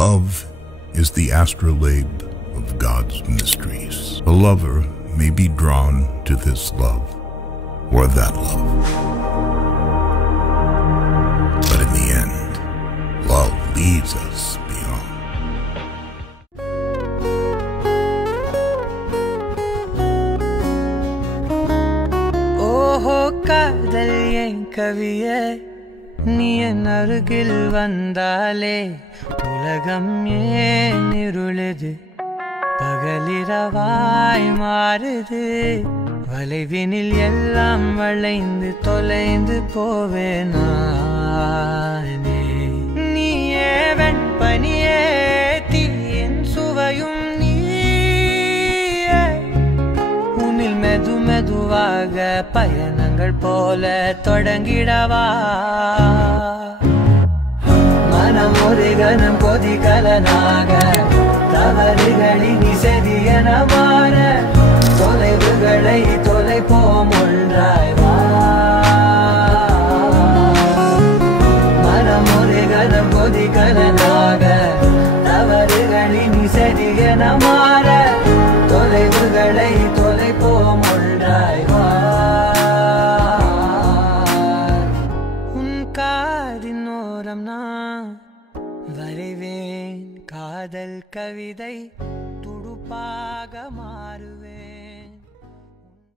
Love is the astrolabe of God's mysteries. A lover may be drawn to this love or that love. But in the end, love leads us beyond. Oh, காதல் என் கவியே நீ என் அருகில் வந்தாலே உலகம் ஏன் இருளுது பகலிரவாய் மாறுது வளைவினில் எல்லாம் வளைந்து தொலைந்து போவேனே நீயே வெண்பனியே தீயின் சுவையும் நீயே உன்னில் மெது மெதுவாக பயணங்கள் போல தொடங்கிடவா மனம் ஒரு கணம் கொதிகலனாக தவறுகளின் இசையென மாற தொலைவுகளை தொலைப்போம் ஒன்றாய் வா மனம் ஒரு கணம் கொதிகலனாக தவறுகளின் இசையென மாற தொலைவுகளை தொலைப்போம் ஒன்றாய் வா உன் காதின் ஓரம் நான் வரைவேன் காதல் கவிதை துடுப்பாக மாறுவேன்.